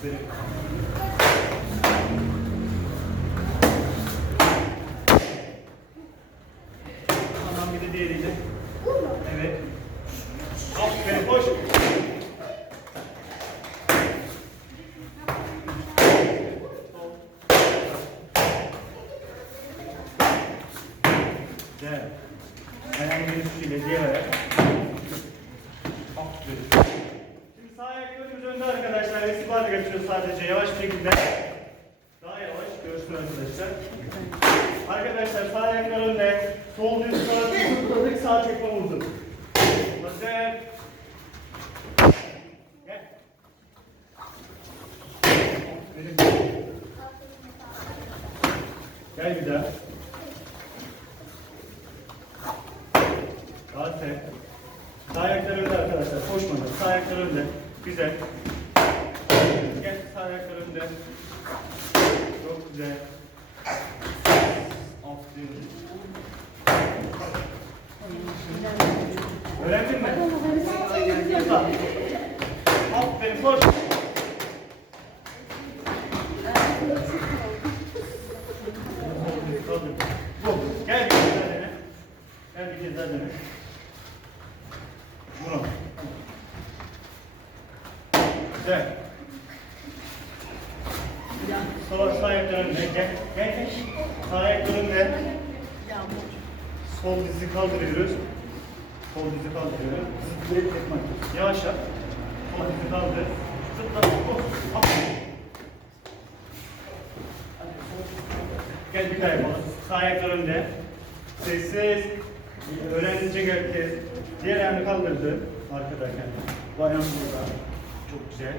Tamam bir de diğeriyle. Evet. Aferin koş. Güzel. Ayağın genişliğiyle diğer ayak. Aferin. Şimdi sağ ayaklarımız önde istihbarat geçiyoruz sadece yavaş şekilde. Daha yavaş görsün arkadaşlar. Arkadaşlar sağ ayaklar önde. Sol düz tutladık sağ çekme vurduk. Hazır. Gel. Bir daha. Aferin. Sağ ayaklar önde arkadaşlar. Koşmadan. Sağ ayaklar önde. Güzel. Önde. Çok güzel. Aferin. Öğrendin mi? Aferin. Koş. Bu. Gel bir kez daha dene. Gel bir kez daha dene. Bunu. Güzel. Sol sağ. Gel gel. Sağ ayaklar önüne. Sol dizi kaldırıyoruz. Sol dizi kaldırıyoruz. Zıplayıp tekme atıyoruz. Yavaş yap. Sol dizi kaldır. Zıpla. Aferin. Gel bir daha yapalım. Sağ ayaklar önde. Sessiz. Öğrenecek herkes. Diğer ayağını kaldırdı. Arkadayken. Bu ayağım burada. Çok güzel.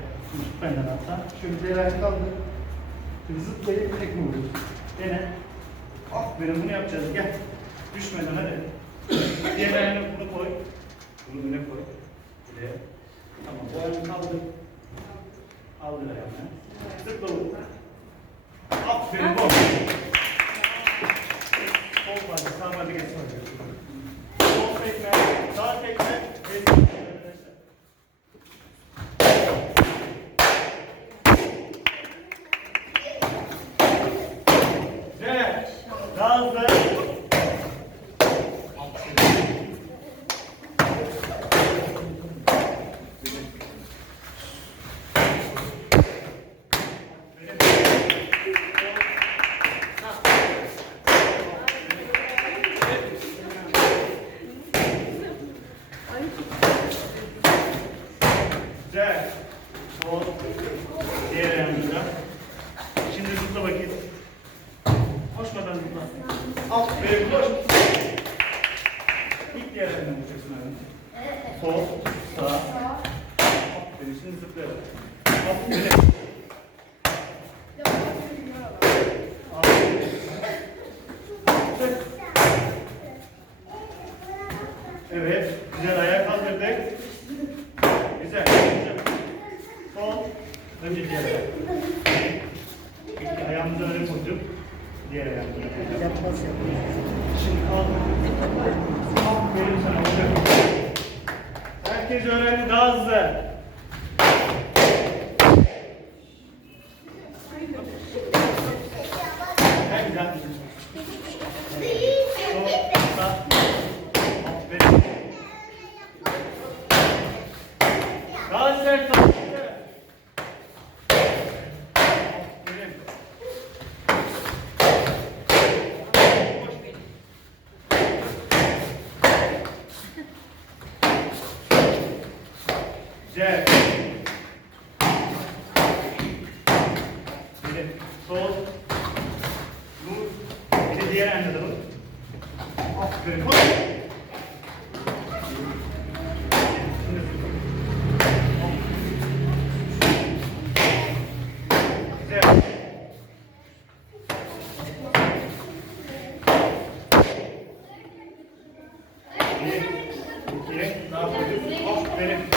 Benden hatta. Şöyle diğer ayağını kaldır. Zıplayıp tekme vuruyorsun. Dene. Aferin bunu yapacağız. Gel. Düşmeden hadi. Diğer ayağını bunu koy. Bunu öne koy. Buraya. Tamam. Bu ayağını kaldır. Kaldır ayağını. Zıpla vur. Aferin bu. Sol parça, sağ parça geç parça. Sol tekme, sağ tekme, geç parça arkadaşlar. Hızlı. Güzel. Sol. Diğer ayağımızda. Şimdi zıpla bakayım. Koşmadan zıpla. Aferin koş. İlk diğer ayağını vuracaksın abi. Sol, sağ. Aferin şimdi zıplayalım. Aferin. Evet, güzel ayağa kaldırdık. Güzel. güzel. Sol. Önce diğer ayak. İlk ayağımızı öne koyduk. Şimdi al. Aferin sana hocam. Herkes öğrendi daha hızlı. Güzel. Bir de sol. Nur. Bir de diğer elde alalım. Aferin. Güzel. Yine, yine, ne yapıyoruz? Aferin.